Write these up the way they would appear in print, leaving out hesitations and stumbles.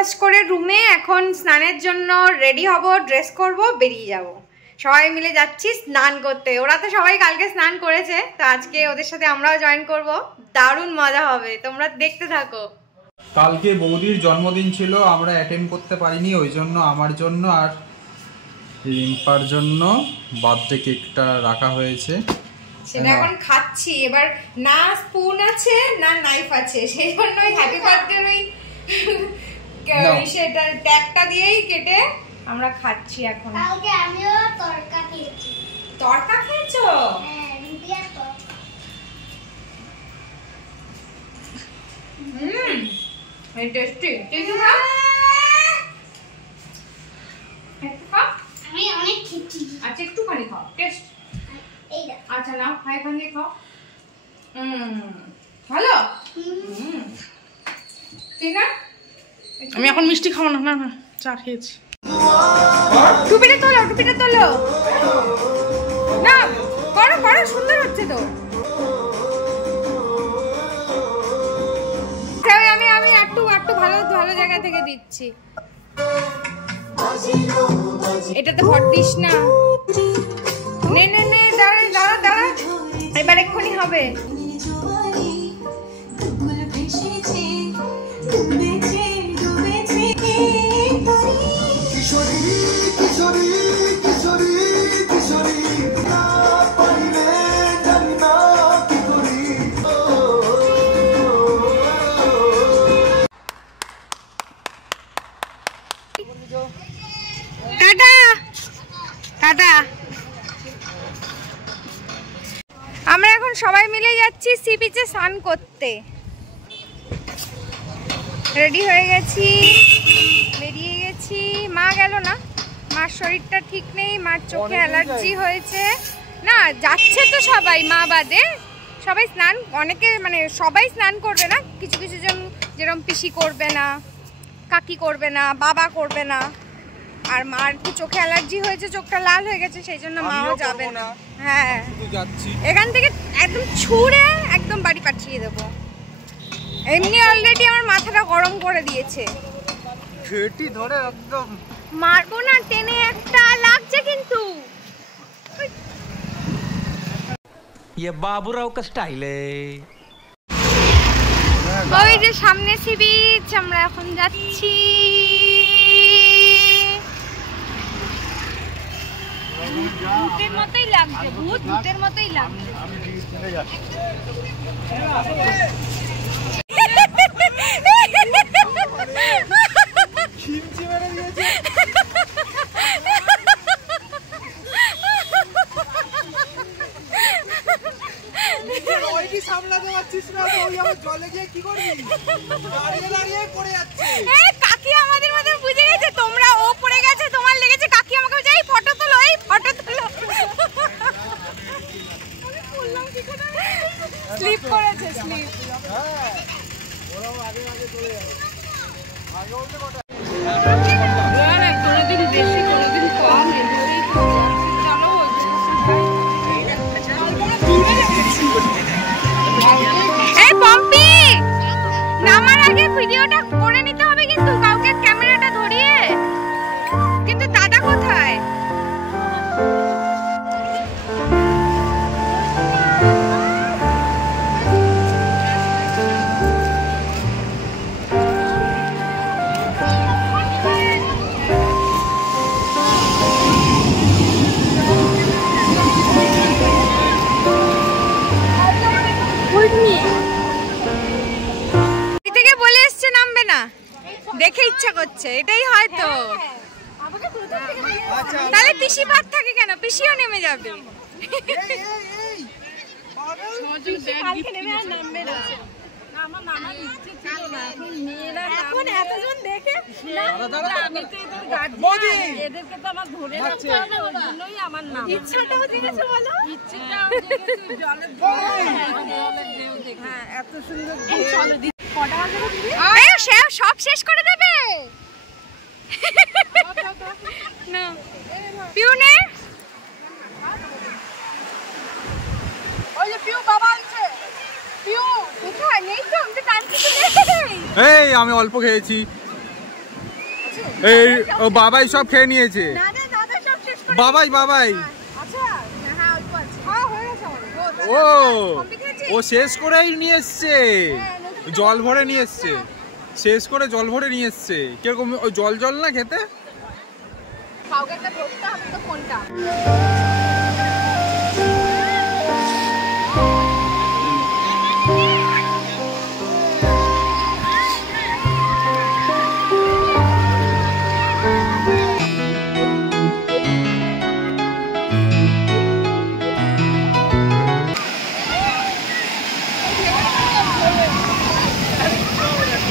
Breakfast করে রুমে এখন স্নানের জন্য রেডি হব, ড্রেস করব, বেরিয়ে যাব। সবাই মিলে যাচ্ছি স্নান করতে। ওরা তো সবাই কালকে স্নান করেছে, তো আজকে ওদের সাথে আমরাও জয়েন করব। দারুণ মজা হবে, তোমরা দেখতে থাকো। কালকে বৌদির জন্মদিন ছিল, আমরা অ্যাটেন্ড করতে পারিনি, ওই জন্য আমার জন্য আর রিম্পার জন্য বার্থডে কেকটা রাখা হয়েছে, সেটা এখন খাচ্ছি। এবার না স্পুন আছে না নাইফ আছে, সেই জন্য ওই হ্যাপি বার্থডে ওই সেটা ট্যাগটা দিয়েই কেটে আমরা খাচ্ছি এখন। কালকে আমিও তরকা খেয়েছি। তরকা খেয়েছো? হ্যাঁ, রুটি আর তরকা। এই টেস্টি। তুই খা। একটু খা। আমি অনেক খেয়েছি। আচ্ছা একটুখানি খাও, টেস্ট। এই দেখ। আচ্ছা নাও, খাই খাও। ভালো। ঠিক না? আমি এখন মিষ্টি খাবো না, না না চা খেয়েছি। টুপিটা তোলো, টুপিটা তোলো। না করো করো, সুন্দর হচ্ছে তো। আমি একটু ভালো ভালো জায়গা থেকে দিচ্ছি। এটাতে ভর দিস না। নে নে নে, দাঁড়া দাঁড়া দাঁড়া, এবার এক্ষুনি হবে। Tata tata. আমরা এখন সবাই মিলে যাচ্ছি সি বিচে স্নান করতে। রেডি হয়ে গেছি, বেরিয়ে গেছি। মা গেল না, মার শরীরটা ঠিক নেই, মার চোখে অ্যালার্জি হয়েছে। না যাচ্ছে তো সবাই, মা বাদে সবাই স্নান, অনেকে মানে সবাই স্নান করবে না, কিছু কিছু জন যেরকম পিসি করবে না, কাকি করবে না, বাবা করবে না। আর মার কি চোখে অ্যালার্জি হয়েছে, চোখটা লাল হয়ে গেছে, সেই জন্য মাও যাবে না। হ্যাঁ, এখান থেকে একদম ছুঁড়ে একদম বাড়ি পাঠিয়ে দেবো। এমনি অলরেডি আমার মাথাটা গরম করে দিয়েছে। খেটি ধরে একদম মারবো না, টেনে একটা লাগছে কিন্তু। ये बाबूराव का स्टाइल है। ওই যে সামনে সি বিচ, আমরা এখন যাচ্ছি। ভূতের মতোই লাগছে, ভূতের মতোই লাগছে। কাকি আমাদের মধ্যে বুঝে গেছে, তোমরা ও পড়ে গেছে, তোমার লেগেছে, কাকি আমাকে বলছে এই ফটো তোলো, এই ফটো তোলো। আমি বললাম কি করে, স্লিপ করেছে, স্লিপ। ওরাও আগে আগে চলে যাবে, আগে বলতে কথা। না কোনোদিন বেশি কোনোদিন কম, এভাবেই চলো। এই পম্পি, নামার আগে ভিডিওটা করে নিতে হবে কিন্তু, কাউকে ক্যামেরাটা ধরিয়ে। কিন্তু দাদা কোথায়? থেকে বলে এসছে নামবে না, দেখে ইচ্ছা করছে, এটাই হয়তো। তাহলে পিসি বাদ থাকে কেন, পিসিও নেমে যাবে। সব শেষ করে দেবে না পিউনে। ওই যে পিউ বাবা আনছে, পিউ কোথায় নেই তো, আমি তো টানছি তো নেই। এই আমি অল্প খেয়েছি। এই ও বাবাই সব খেয়ে নিয়েছে। বাবাই ও ও শেষ করেই নিয়ে এসছে, জল ভরে নিয়ে এসছে, শেষ করে জল ভরে নিয়ে এসছে। কিরকম ওই জল জল না খেতে?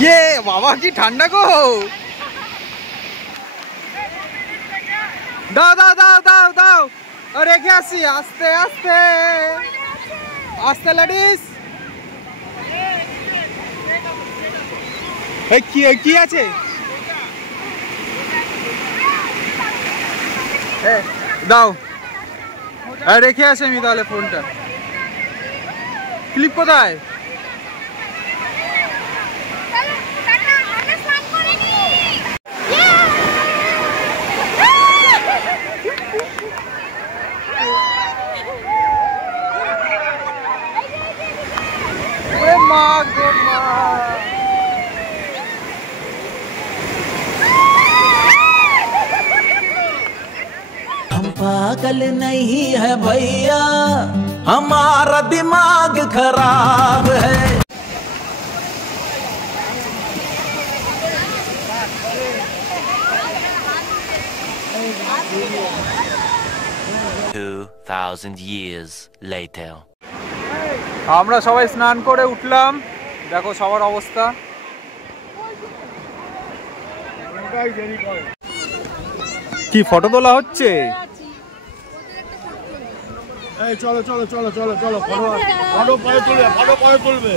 ইয়ে বাবা কি ঠান্ডা গো। দাও দাও দাও দাও দাও রেখে আসি। আস্তে আস্তে আস্তে লেডিস। কি আছে? দাও রেখে আসি আমি তাহলে ফোনটা। ক্লিপ কোথায়? हम पागल नहीं है भैया, हमारा दिमाग खराब है। 2000 years later. আমরা সবাই স্নান করে উঠলাম, দেখো সবার অবস্থা। কি ফটো তোলা হচ্ছে? চলো চলো চলো চলো চলো ফটো পরে তুলবে।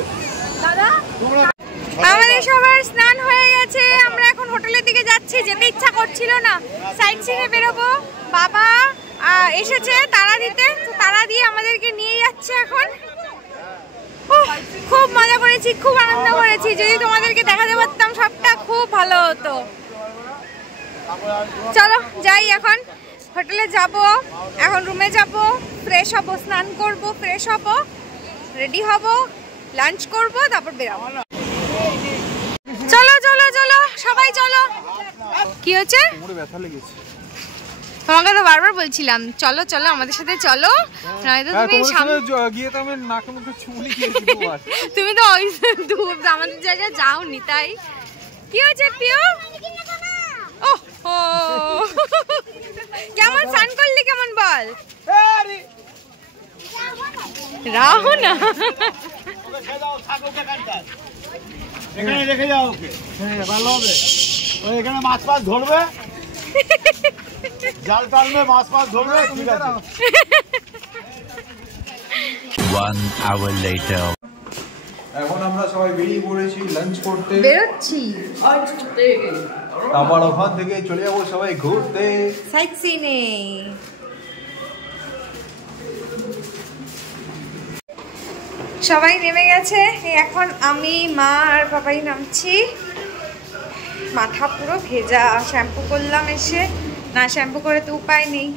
আমাদের সবার স্নান হয়ে গেছে, আমরা এখন হোটেলের দিকে যাচ্ছি। যেতে ইচ্ছা করছিল না, সাইট সিনে বেরোবো। বাবা এসেছে তারা দিতে, তারা দিয়ে আমাদেরকে নিয়ে যাচ্ছে এখন। খুব মজা করেছি, খুব আনন্দ করেছি। যদি তোমাদেরকে দেখাতে পারতাম সবটা, খুব ভালো হতো। চলো যাই, এখন হোটেলে যাব, এখন রুমে যাব, ফ্রেশ হব, স্নান করব, ফ্রেশ হব, রেডি হব, লাঞ্চ করব, তারপর বেরাবো। চলো চলো চলো সবাই চলো। কি হচ্ছে? ব্যথা লেগেছে। তোমাকে তো বারবার বলছিলাম চলো চলো আমাদের সাথে চলো, নয়তো তুমি গিয়ে তো আমি নাকে মুখে চুমুনি খেয়েছি। তুমি তো আমাদের জায়গায় যাওনি, তাই। কি হয়েছে পিও? ওহো কেমন স্নান করলি, কেমন বল? রাহো না, এখানে রেখে যাও ওকে, ভালো হবে। ওই এখানে মাছ মাছ ধরবে, জাল টানবে, মাছ মাছ ধরবে, ঠিক আছে। 1 hour later. এখন আমরা সবাই বেরিয়ে পড়েছি লাঞ্চ করতে, বেরোচ্ছি। তারপর ওখান থেকে চলে যাবো সবাই ঘুরতে, সাইট সিনে। সবাই নেমে গেছে, এখন আমি, মা আর বাবাই নামছি। মাথা পুরো ভেজা, শ্যাম্পু করলাম এসে, না শ্যাম্পু করে তো উপায় নেই।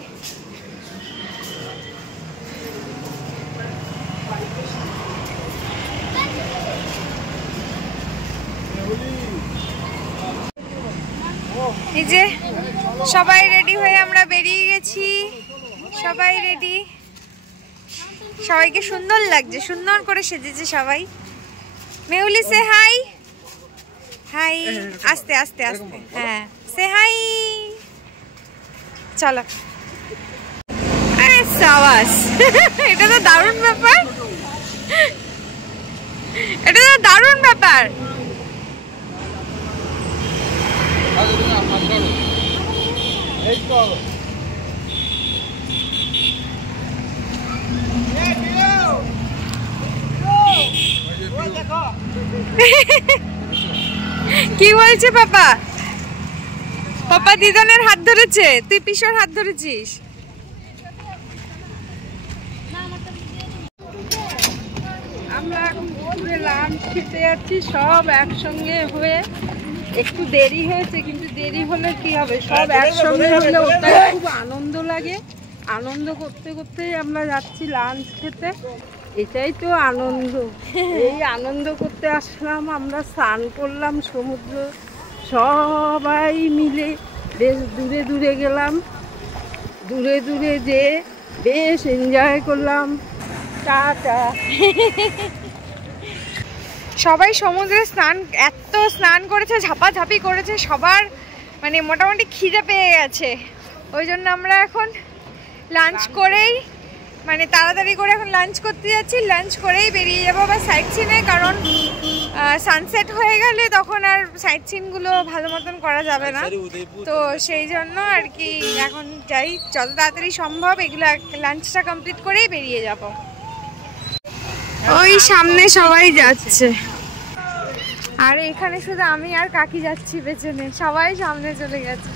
এই যে সবাই রেডি হয়ে আমরা বেরিয়ে গেছি, সবাই রেডি। সবাইকে সুন্দর লাগছে, সুন্দর করে সেজেছে সবাই। মেহুলি সে হাই, হাই, আস্তে আস্তে আস্তে, হ্যাঁ সে হাই। চলো, আরে সাবাস, এটা তো দারুণ ব্যাপার, এটা তো দারুণ ব্যাপার। কি বলছে পাপা? পাপা দিদনের হাত ধরেছে, তুই পিসোর হাত ধরেছিস। আমরা এখন দুপুরে লাঞ্চ খেতে যাচ্ছি সব একসঙ্গে হয়ে। একটু দেরি হয়েছে, কিন্তু দেরি হলে কি হবে, সব একসঙ্গে হলে ওটাই খুব আনন্দ লাগে। আনন্দ করতে করতেই আমরা যাচ্ছি লাঞ্চ খেতে, এটাই তো আনন্দ। এই আনন্দ করতে আসলাম, আমরা স্নান করলাম সমুদ্র, সবাই মিলে বেশ দূরে দূরে গেলাম, দূরে দূরে যে বেশ এনজয় করলাম। টাটা। সবাই সমুদ্রে এত স্নান করেছে, ঝাপাঝাপি করেছে, সবার মানে মোটামুটি খিদে পেয়ে গেছে। ওই জন্য আমরা এখন লাঞ্চ করেই মানে তাড়াতাড়ি করে এখন লাঞ্চ করতে যাচ্ছি। লাঞ্চ করেই বেরিয়ে যাবো আবার সাইট সিনে, কারণ সানসেট হয়ে গেলে তখন আর সাইট সিনগুলো ভালো মতন করা যাবে না। তো সেই জন্য আর কি এখন যাই, যত তাড়াতাড়ি সম্ভব এগুলো লাঞ্চটা কমপ্লিট করেই বেরিয়ে যাব। ওই সামনে সবাই যাচ্ছে, আর এখানে শুধু আমি আর কাকি যাচ্ছি পেছনে, সবাই সামনে চলে গেছে।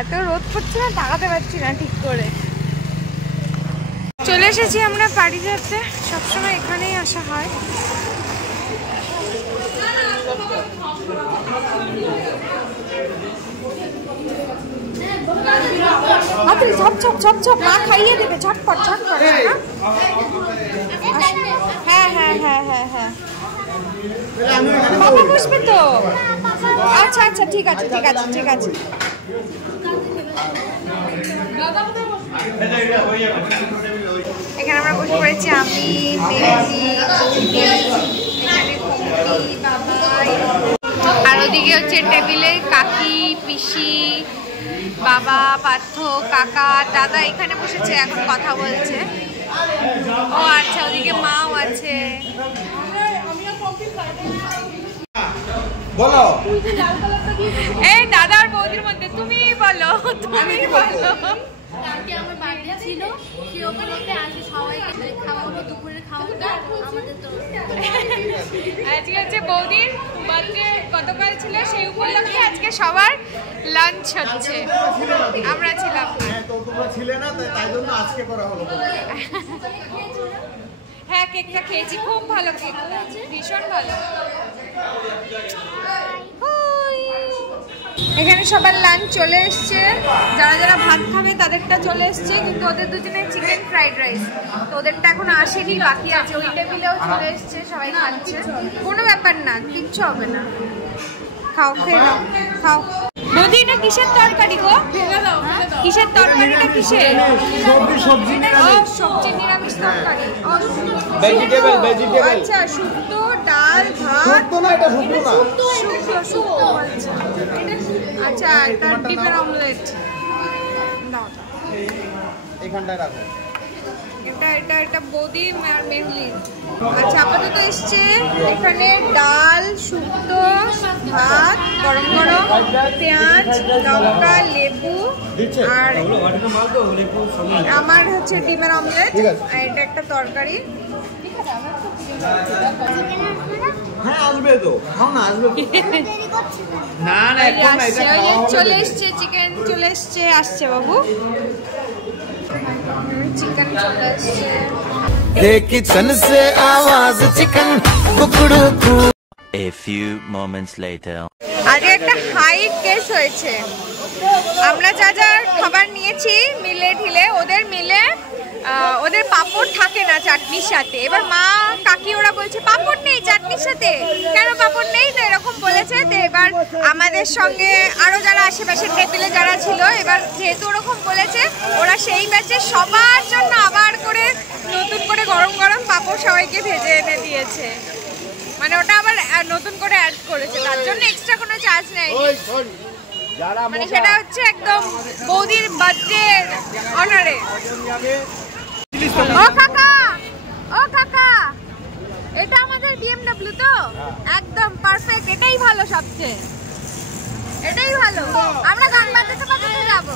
এত রোদ পড়ছে না, তাকাতে পারছি না ঠিক করে। চলে এসেছি আমরা পারিজাতে, সবসময় এখানেই আসা হয়। ঝপঝপ ঝপঝপ মা খাইয়ে দেবে, ঝটপট ঝটপট। হ্যাঁ হ্যাঁ হ্যাঁ হ্যাঁ হ্যাঁ, বাবা বসবে তো। আচ্ছা আচ্ছা, ঠিক আছে ঠিক আছে ঠিক আছে। এখানে আমরা বসে পড়েছি, আমি, মেহেদি, এখানে কুমকি, বাবাই, আর ওদিকে হচ্ছে টেবিলে কাকি, পিসি, বাবা, পার্থ, কাকা, দাদা এখানে বসেছে, এখন কথা বলছে। ও আচ্ছা, ওদিকে মাও আছে। বলো এই দাদা আর বৌদির মধ্যে তুমি বলো, তুমি বলো। কালকে আমার বার্থডে ছিল, সেই উপলক্ষে আসি সবাইকে খাওয়াবো, দুপুরের খাওয়াটা আমাদের আজকে হচ্ছে বৌদির বার্থডে গতকাল ছিল, সেই উপলক্ষে আজকে সবার লাঞ্চ হচ্ছে। আমরা ছিলাম না, তোমরা ছিলে না, তাই জন্য আজকে করা হলো। হ্যাঁ কেকটা খেয়েছি, খুব ভালো কেক, ভীষণ ভালো। এখানে সবার লাঞ্চ চলে এসছে, যারা যারা ভাত খাবে তাদেরটা চলে এসছে, কিন্তু ওদের দুজনে চিকেন ফ্রাইড রাইস, তো ওদেরটা এখন আসেনি, বাকি আছে। ওই টেবিলেও চলে এসছে, সবাই খাচ্ছে, কোনো ব্যাপার না, কিচ্ছু হবে না। খাও, খেয়ে নাও, খাও। বৌদি এটা কিসের তরকারি গো? কিসের তরকারিটা? কিসের সবজি? ও সবজি, নিরামিষ তরকারি। ও ভেজিটেবল, ভেজিটেবল। আচ্ছা, শুক্তো, ডাল, ভাত। শুক্তো না, এটা শুক্তো না, শুক্তো বলছে। আচ্ছা, এটা ডিমের অমলেট দাও, এখানটায় রাখো। এটা বৌদি আর মেহলি। আচ্ছা, আপাতত এসছে এখানে ডাল, শুক্তো, ভাত, গরম গরম, পেঁয়াজ, লঙ্কা, লেবু, আর আমার হচ্ছে ডিমের অমলেট, আর এটা একটা তরকারি। হ্যাঁ আসবে তো, খাও না, আসবে না না, চলে এসছে চিকেন, চলে এসছে, আসছে বাবু, চিকেন চলে এসছে। किचन से आवाज चिकन कुकड़ू कू। A few moments later. আজকে একটা হাই কেস হয়েছে, আমরা যা যা খাবার নিয়েছি মিলে ঢিলে, ওদের মিলে ওদের পাপড় থাকে না চাটনির সাথে। এবার মা কাকি ওরা বলছে পাপড় নেই চাটনির সাথে, কেন পাপড় নেই? তো এরকম বলেছে। তো এবার আমাদের সঙ্গে আরো যারা আশেপাশের টেবিলে যারা ছিল, এবার যেহেতু ওরকম বলেছে, ওরা সেই ব্যাচে সবার জন্য আবার করে নতুন করে গরম গরম পাপড় সবাইকে ভেজে এনে দিয়েছে। মানে ওটা আবার নতুন করে অ্যাড করেছে, তার জন্য এক্সট্রা কোনো চার্জ নেয়নি। মানে সেটা হচ্ছে একদম বৌদির বার্থডে অনারে। ও কাকা, ও কাকা, এটা আমাদের BMW তো, একদম পারফেক্ট, এটাই ভালো, সবচেয়ে এটাই ভালো। আমরা গান বাজাতে বাজাতে যাবো,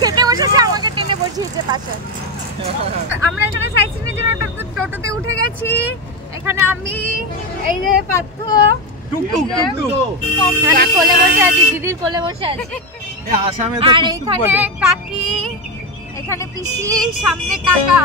খেতে বসেছে, আমাকে টেনে বসিয়েছে পাশে। আমরা এখানে সাইট সিনের জন্য টোটোতে উঠে গেছি। এখানে আমি, এই যে পার্থ, কোলে বসে আছি, দিদির কোলে বসে আছি, আর এখানে কাকি, এখানে পিসি, সামনে কাকা।